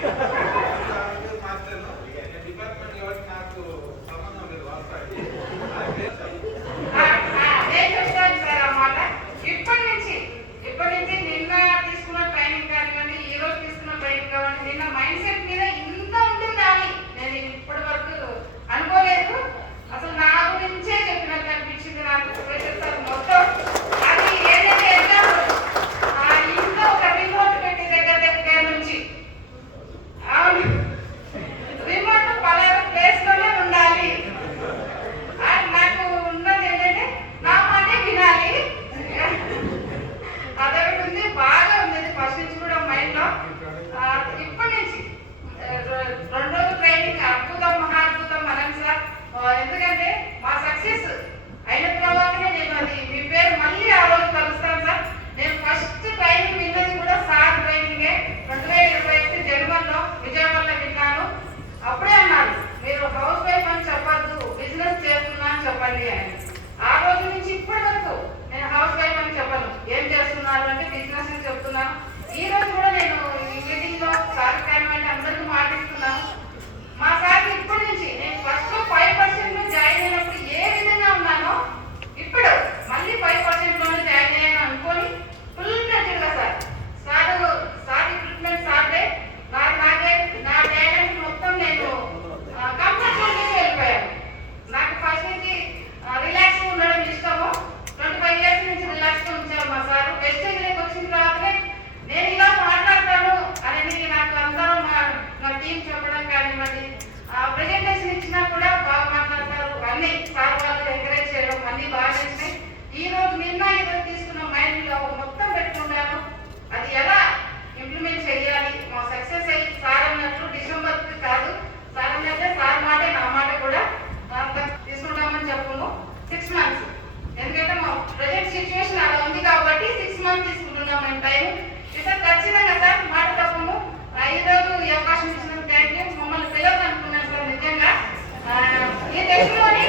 Ha ha ha. చేస్తున్నారు అంటే business అని ఈ రోజు కూడా నేను అవకాశం ఇచ్చినందుకు థ్యాంక్ యూ మమ్మల్ని పిల్లలు అనుకున్నాను సార్ నిజంగా. ఈ దేశంలోని